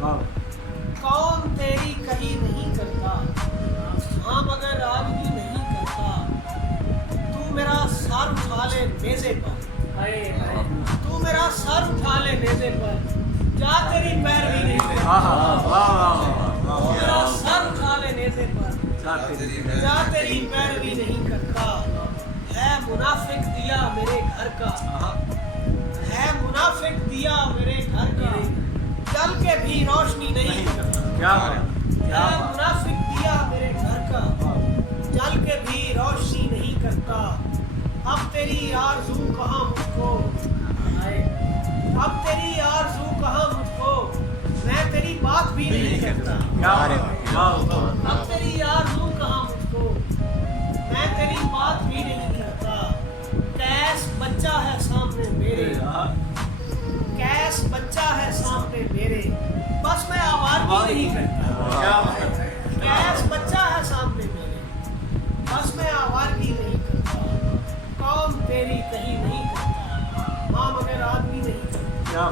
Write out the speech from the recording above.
कौन तेरी कहीं नहीं करता, हाँ मगर आदमी नहीं करता। तू मेरा सर उठा ले नेज़े पर, तू मेरा सर उठा ले नेज़े पर, जा तेरी पैरवी नहीं करता। मेरा सर उठा ले नेज़े पर, जा तेरी पैरवी नहीं करता। है मुनाफिक दिया मेरे घर का, है मुनाफिक दिया मेरे घर का, जल के भी रोशनी नहीं करता। है मुनाफिक दिया मेरे घर का, जल के भी रोशनी नहीं करता। अब तेरी आरज़ू कहाँ मुझको, अब तेरी आरज़ू कहाँ मुझको, मैं तेरी बात भी नहीं करता। अब तेरी आरज़ू कहाँ मुझको, मैं तेरी बात भी नहीं करता। कैस बच्चा है सामने मेरे, कैस बच्चा है सामने मेरे, बस मैं आवाज़ भी नहीं करता। कैस बच्चा है सामने मेरे, बस मैं आवाज़ भी नहीं करता। कौन तेरी कहीं नहीं करता, हाँ मगर आदमी नहीं करता।